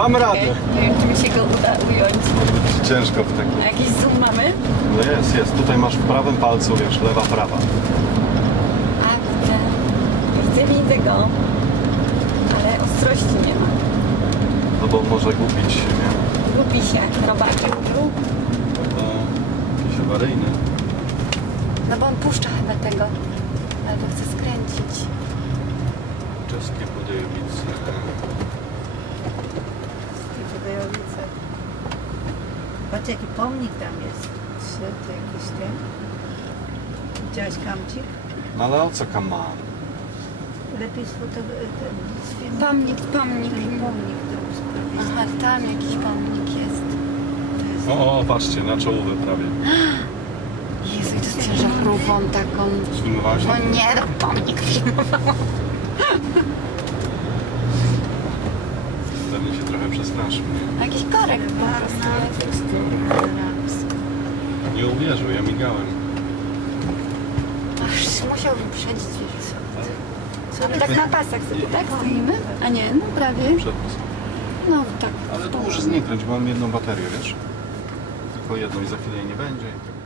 Dam radę. Nie wiem, czy mi się go uda ująć. Ciężko w A takim. jakiś zoom mamy? No jest, jest. Tutaj masz w prawym palcu, wiesz, lewa, prawa. A, widzę. Widzę, widzę go. Ale ostrości nie ma. No bo może gubić się, nie? Gubi się. Robaki ubił. No, jakiś awaryjny. No bo on puszcza chyba tego. Albo chce skręcić. Patrz jaki pomnik tam jest. Trzy, to jakiś ten. Widziałaś kamcik? No ale o co kaman? Lepiej sfotografować. Pomnik, pomnik. Pomnik to sprawić. Aha, tam jakiś pomnik jest. To jest O, o, patrzcie, na czołówę prawie. Jezu, i to z ciężarówką taką. Sfilmowałeś O nie, to pomnik filmowałam. nie? Jakiś korek po prostu. Nie uwierzył, ja migałem. Aż musiałbym przedzieć. Co Ale tak na pasach sobie, tak? Stoimy? A nie, no prawie. Przed No tak. Ale to już zniknąć, bo mam jedną baterię, wiesz? Tylko jedną i za chwilę jej nie będzie. i tak